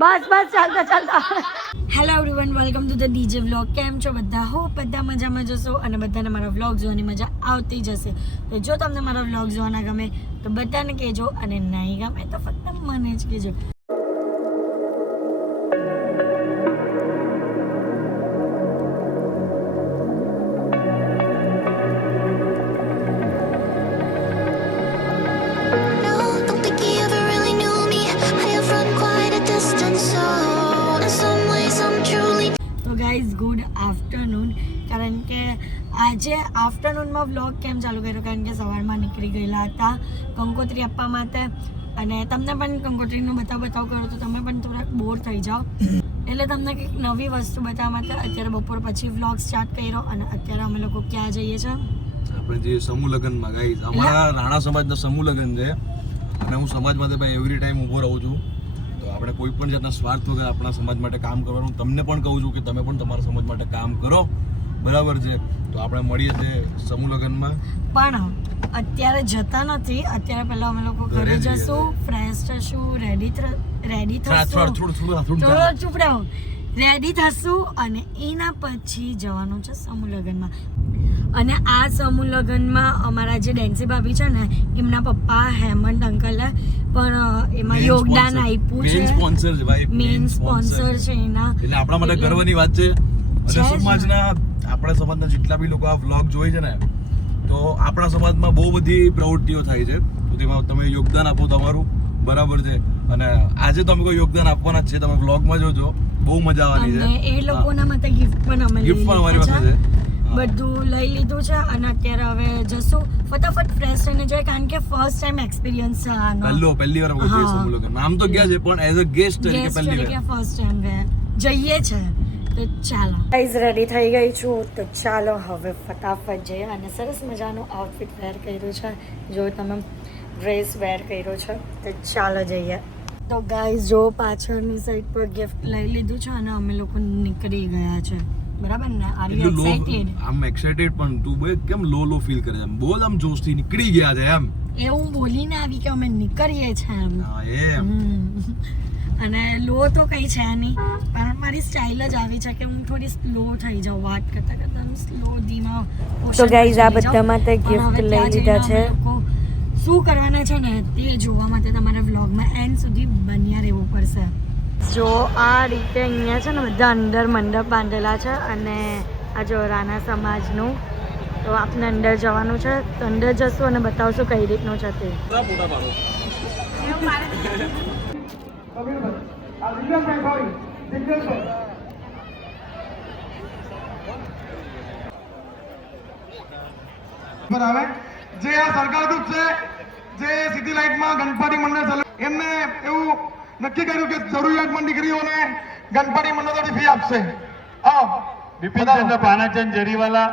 બસ ચાલતા hello everyone, welcome to the DJ vlog. કેમ છો બધા? હોપ બધા મજામાં જશો અને બધાને મારા વ્લોગ જોવાની મજા આવતી જશે. તો જો તમને મારા વ્લોગ જોવાના ગમે તો બધાને કહેજો, અને નહીં ગમે તો ફક્ત મને જ કહેજો. Good afternoon. કારણ કે આજે આફ્ટરનૂનમાં વ્લોગ કેમ ચાલુ કર્યો? કારણ કે સવારમાં નીકળી ગયેલા હતા કંકોત્રી આપવા માટે, અને તમને પણ કંકોત્રીનું બતાવ કરો તો તમે પણ થોડાક બોર થઈ જાઓ, એટલે તમને કંઈક નવી વસ્તુ બતાવવા માટે અત્યારે બપોર પછી વ્લોગ સ્ટાર્ટ કર્યો. અને અત્યારે અમે લોકો ક્યાં જઈએ છીએ? આપણે જે સમૂહ લગ્નમાં ગાઈઝ, અમારા રાણા સમાજના સમૂહ લગ્ન છે, અને હું સમાજ માટે ભાઈ એવરી ટાઈમ ઊભો રહું છું. તો આપણે કોઈ પણ જાતના સ્વાર્થ વગર આપણા સમાજ માટે કામ કરવાનું. તમને પણ કહું છું કે તમે પણ તમારા સમાજ માટે કામ કરો, બરાબર છે? તો આપણે મળીએ છીએ સમૂહ લગ્નમાં. પણ અત્યારે જતા નથી, અત્યારે પહેલા અમે લોકો ઘરે જશું, ફ્રેશ થશું, રેડી થશું, રેડી થશું, અને એના પછી જવાનું છે સમૂહ લગ્નમાં. અને આ સમૂહ લગ્નમાં અમારા જે ડેન્સી ભાભી છે ને, એમના પપ્પા હેમંત અંકલે પણ એમાં યોગદાન આપ્યું છે. મેઇન સ્પોન્સર છે એના, એટલે આપણા માટે ગર્વની વાત છે. અને સમાજના, આપણા સમાજના જેટલા બી લોકો આ વ્લોગ જોઈ છે ને, તો આપણા સમાજમાં બહુ બધી પ્રવૃત્તિઓ થાય છે, તો તેમાં તમે યોગદાન આપો તમારું, બરાબર છે? અને આજે તમે કોઈ યોગદાન આપવાના જ છે, તમે વ્લોગમાં જોજો, બહુ મજા આવવાની છે. અને એ લોકોના માટે ગિફ્ટ પણ અમે ગિફ્ટ પણ અમારી પાસે છે, બધું લઈ લીધું છે. અને અત્યારે હવે જશું ફટાફટ ફ્રેશ થઈને જાય, કારણ કે ફર્સ્ટ ટાઈમ એક્સપિરિયન્સ છે આનો. પહેલી વાર અમે જઈએ સમૂહ લગ્ન. આમ તો ગયા છે, પણ એઝ અ ગેસ્ટ તરીકે પહેલી વાર ફર્સ્ટ ટાઈમ જઈએ છે. તો ચાલો ગાઈઝ, રેડી થઈ ગઈ છું, તો ચાલો હવે ફટાફટ જઈએ. અને સરસ મજાનું આઉટફિટ વેર કર્યું છે, જો તમે ડ્રેસ વેર કર્યો છે, તો ચાલો જઈએ. તો ગાઈઝ જો પાછળની સાઈડ પર ગિફ્ટ લઈ લીધું છે, અને અમે લોકો નીકળી ગયા છે, બરાબર ને? Are you excited? આમ એક્સાઇટેડ, પણ તું બે કેમ લો ફીલ કરે? એમ બોલ, આમ જોશથી નીકળી ગયા છે એમ. એવું બોલીને આવી કે અમે નીકળીએ છીએ એમ. હા એમ. અને લો તો કઈ છે નહીં, પણ મારી સ્ટાઇલ જ આવી છે કે હું થોડી સ્લો થઈ જાઉં વાત કરતા સ્લો ધીમા. તો ગાઈઝ આ બધા માટે ગિફ્ટ લઈ લીધા છે. શું કરવાના છે ને તે જોવા માટે તમારે વ્લોગમાં એન્ડ સુધી બન્યા રહેવું પડશે. જો આ રીતે અહીંયા છે ને બધા અંદર મંડપ બાંધેલા છે, અને આ જો રાણા સમાજનું. તો આપણે અંદર જવાનું છે, તો અંદર જશું અને બતાવશું કઈ રીતનું છે તે. બરાબર, જે આ સરકાર ગ્રુપ છે, જે સિટી લાઇટમાં ગણપતિ મંડળ ચાલે, એમને એવું નક્કી કર્યું કે જરૂરિયાતમંદ દીકરીઓને ગણપતિ મંડળ તરફથી ફી આપશે. બિપિનચંદ્ર પાનાચંદ જરીવાલા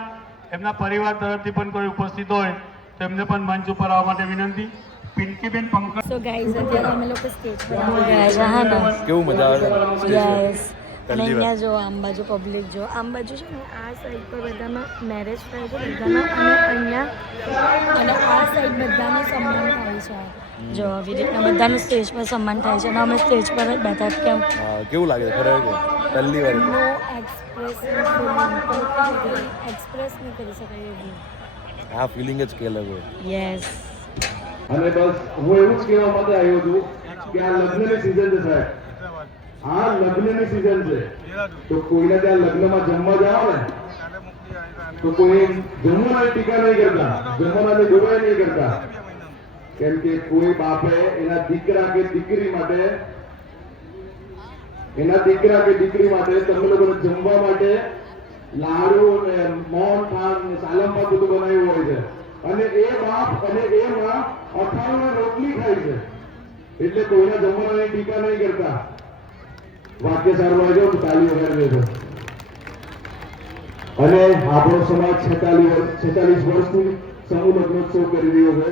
એમના પરિવાર તરફથી પણ કોઈ ઉપસ્થિત હોય તો એમને પણ મંચ ઉપર આવવા માટે વિનંતી. પિંકીબેન પંકજ. સો ગાઈઝ અત્યારે અમે લોકો સ્ટેજ પર આવી ગયા છે. હા ને, કેવું મજા આવે છે યસ. અને અહીંયા જો આમ બાજુ પબ્લિક, જો આમ બાજુ છે ને આ સાઈડ પર બધામાં મેરેજ થાય છે બધાના, અને અહીંયા અને આ સાઈડ બધાનું સન્માન થાય છે. જો આવી રીતના બધાનું સ્ટેજ પર સન્માન થાય છે, અને અમે સ્ટેજ પર જ બેઠા કેમ. કેવું લાગે? ખરેખર પહેલી વાર. નો એક્સપ્રેસ નહીં કરી શકાય એવું. આ ફિલિંગ જ કે અલગ હોય. યસ. અને બસ હું એવું જ કહેવા માટે આવ્યો છું કે આ લગ્નની સિઝન છે સાહેબ, આ લગ્નની સિઝન છે. તો કોઈને ત્યાં લગ્નમાં જમવા જાઓ ને, તો કોઈ જમવાના ટીકા નહીં કરતા, જમવાનાની દુબાઈ નહીં કરતા. કેમ કે કોઈ બાપે એના દીકરા કે દીકરી માટે તમે લોકોને જમવા માટે લાડુ ને મોહન થાળ ને સાલમમાં બધું બનાવ્યું હોય છે, અને એ બાપ અને એ માં અઠાણું રોટલી ખાય છે. એટલે કોઈના જમવાની ટીકા નહીં કરતા. વાક્ય સારું આવજો તો તાલી વગાડી દેજો. અને આપણો સમાજ 46 વર્ષથી સમૂહ લગ્નોત્સવ કરી રહ્યો છે.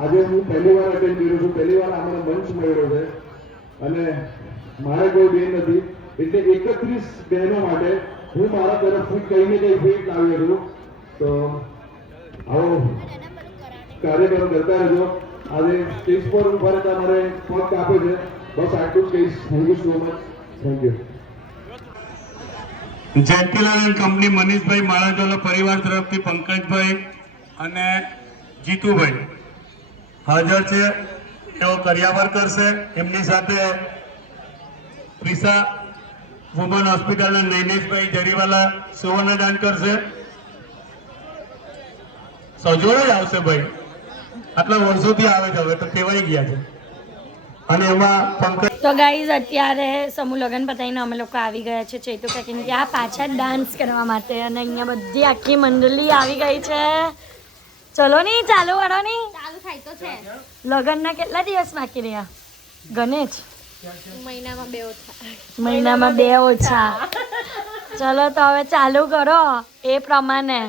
આજે હું પહેલી વાર અટેન્ડ કર્યો છું, પહેલી વાર આમને મંચ મળ્યો છે, અને મારે કોઈ બેન નથી, એટલે 31 બહેનો માટે હું મારા તરફથી કઈ ને કઈ ભેટ લાવ્યો છું. તો આવો કાર્યક્રમ કરતા રહેજો. આજે સ્ટેજ પર ઉભા રહેતા મારે પગ કાપે છે. બસ આટલું જ કહીશ. Thank you so much. Thank you. Jayantilal company Manishbhai માળાજોલા પરિવાર તરફથી પંકજભાઈ અને જીતુભાઈ હાજર છે. તેઓ કરિયાવર કરશે. એમની સાથે પ્રિસા વુમન હોસ્પિટલના નૈનેશભાઈ જરીવાલા સુવર્ણદાન કરશે. સજોડે જ આવશે ભાઈ, આટલા વર્ષોથી આવે છે, હવે તો ટેવાઈ ગયા છે. અને એમાં પંકજ તો ગાઈઝ અત્યારે સમૂહ લગ્ન પતાવીને અમે લોકો આવી ગયા છે ચેતુ કાકીને ત્યાં પાછા ડાન્સ કરવા માટે. અને અહીંયા બધી આખી મંડળી આવી ગઈ છે. ચલો ની ચાલુ કરો ની. ચાલુ થાય તો છે. લગ્નના કેટલા દિવસ બાકી રહ્યા? ગણેશ મહિનામાં 2 ઓછા. મહિનામાં 2 ઓછા. ચલો તો હવે ચાલુ કરો એ પ્રમાણે.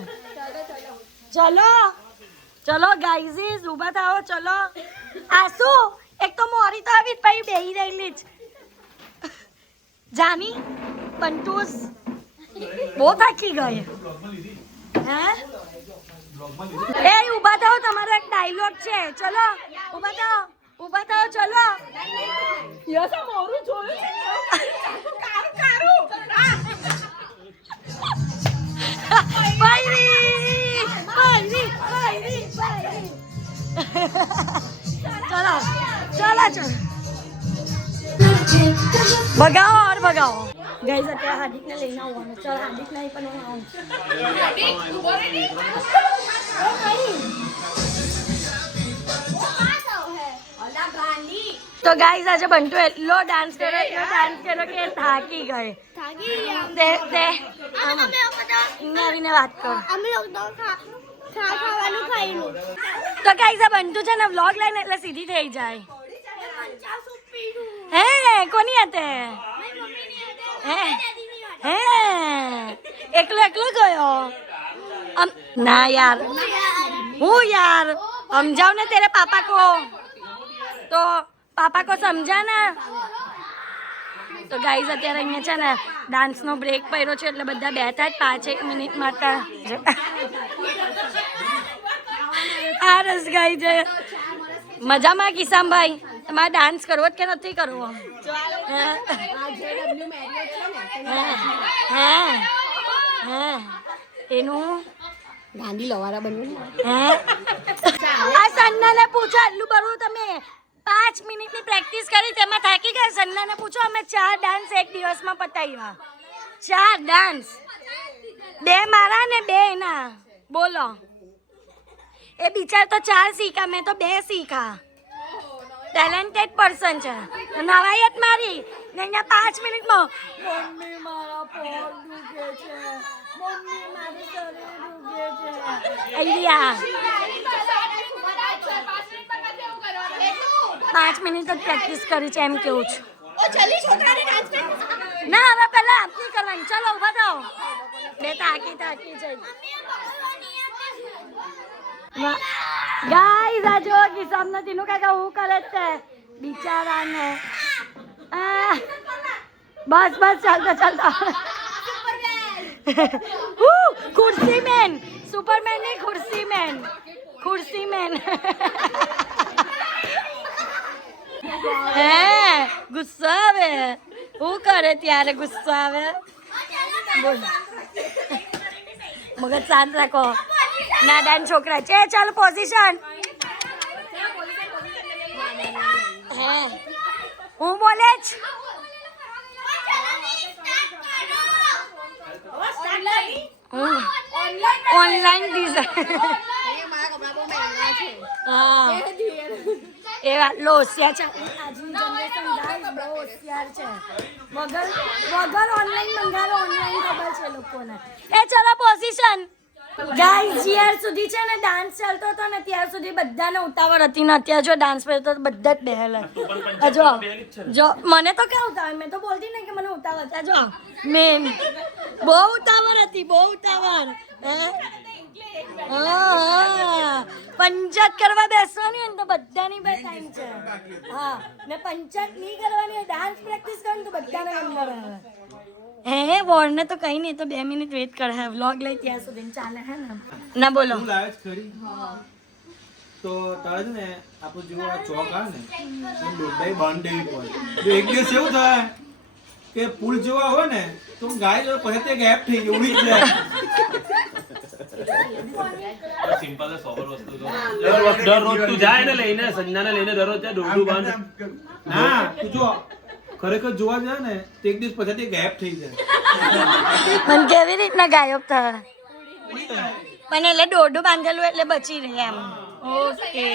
ચલો ચલો ગાઈઝીસ ઊભા થાઓ. ચલો આસુ એક તો મોરી તો આવી પછી બેહી રહેલી જ જાની બંટુસ બહુ થાકી ગઈ. હે એ ઊભા થાઓ, તમારો એક ડાયલોગ છે. ચલો ઊભા થાઓ, ઊભા થાઓ. ચલો યસ મોરું જોયું છે. चलो चलो चलो भगाओ और भगाओ गाइस. અત્યારે હાર્દિકને લઈને આવવાનું. ચલ હાર્દિક નહીં પણ હું આવું. તો ગાઈસ આજે બંટુ એટલો ડાન્સ કર્યો કે થાકી ગઈ. નવીને વાત કર. તો ગાઈસ આ બંટુ છે ને વ્લોગ લઈને એટલે સીધી થઈ જાય. હે કોની હાથે? હે એકલો ગયો? ના યાર હું યાર સમજાવ ને તેરે પાપા કો. તો પાપા કો સમજા ના. તો ગાઈઝ અત્યારે અહીંયા છે ને ડાન્સનો બ્રેક પડ્યો છે એટલે બધા બેઠા જ 5-1 મિનિટ માટે. આ રસ ગાઈ છે મજામાં. કિસામભાઈ તમારે ડાન્સ કરવો જ કે નથી કરવો? હે એનું ગાંધી લવારા બન્યું. આ સન્નાને પૂછો એટલું બરું તમે 5 મિનિટની પ્રેક્ટિસ કરી તેમાં થાકી ગયા. સન્નાને પૂછો અમે 4 ડાન્સ એક દિવસમાં પતાવ્યા. 4 ડાન્સ, 2 મારા ને 2 એના. બોલો એ બિચાર તો 4 શીખા, મેં તો 2 શીખા. ટેલેન્ટેડ પર્સન છે. નવાઈ જ મારી ને અહીંયા 5 મિનિટમાં મમ્મી મારા પગ દુખે છે, મમ્મી મારું શરીર દુખે છે. આઈડિયા 5 મિનિટ જ પ્રેક્ટિસ કરી છે એમ કેવું છું. ના હવે પહેલા આપની કરવાની. ચલો ઉભા થાઓ. બે થાકી જાય. ગાઈસ આ જો કિસામનો તીનું કાકા હું કરે છે બિચારાને. બસ ચાલતા ખુરશી મેન. સુપરમેન નહીં ખુરશી મેન. હે ગુસ્સો આવે? હું કરે ત્યારે ગુસ્સો આવે? બોલ મગજ શાંત રાખો. નાદાન છોકરા છે. ચાલો પોઝિશન. હે હું બોલે જ ઓનલાઈન હા એ વાત લો હોશિયાર છે. આજની જનરેશન ગાઈસ બહુ હોશિયાર છે. વગર ઓનલાઈન મંગાવો. ઓનલાઈન ખબર છે લોકોને. એ ચલો પોઝિશન. ગાઈસ જ્યાર સુધી છે ને ડાન્સ ચાલતો હતો ને ત્યાર સુધી બધાને ઉતાવળ હતી ને અત્યારે જો ડાન્સ પર તો બધા જ બેહેલા. જો મને તો ક્યાં ઉતાવળ? મેં તો બોલતી ને કે મને ઉતાવળ છે. જો મેન બહુ ઉતાવળ હતી, બહુ ઉતાવળ. પંચાયત કરવા બેસવાની હોય ને તો બધાની બે ટાઈમ છે. હા ને પંચાયત નહીં કરવાની હોય, ડાન્સ પ્રેક્ટિસ કરવાની તો બધાને નંબર આવે. હે વોર્ડને તો કઈ નહીં, તો 2 મિનિટ વેટ કરે. વ્લોગ લઈ ત્યાં સુધી ચાલે. હે ને ના બોલો. તો તારે છે ને આપણું જેવો આ ચોક આવે ને એમ દોડાઈ બાંધવી પડે. તો એક દિવસ એવું થાય કે પુલ જેવા હોય ને તો ગાય જો પછી તે ગેપ થઈ ગઈ ઉડી જ જાય. દરરોજ તું જાય ને લઈને સંજ્ઞાને લઈને દરરોજ ત્યાં દોરડું બાંધ. ના તું જો ખરેખર જોવા જાય ને તો એક દિવસ પછી તે ગેપ થઈ જાય. પણ કેવી રીતના ગાયબ થાય પણ એટલે દોરડું બાંધેલું એટલે બચી રહે એમ ઓકે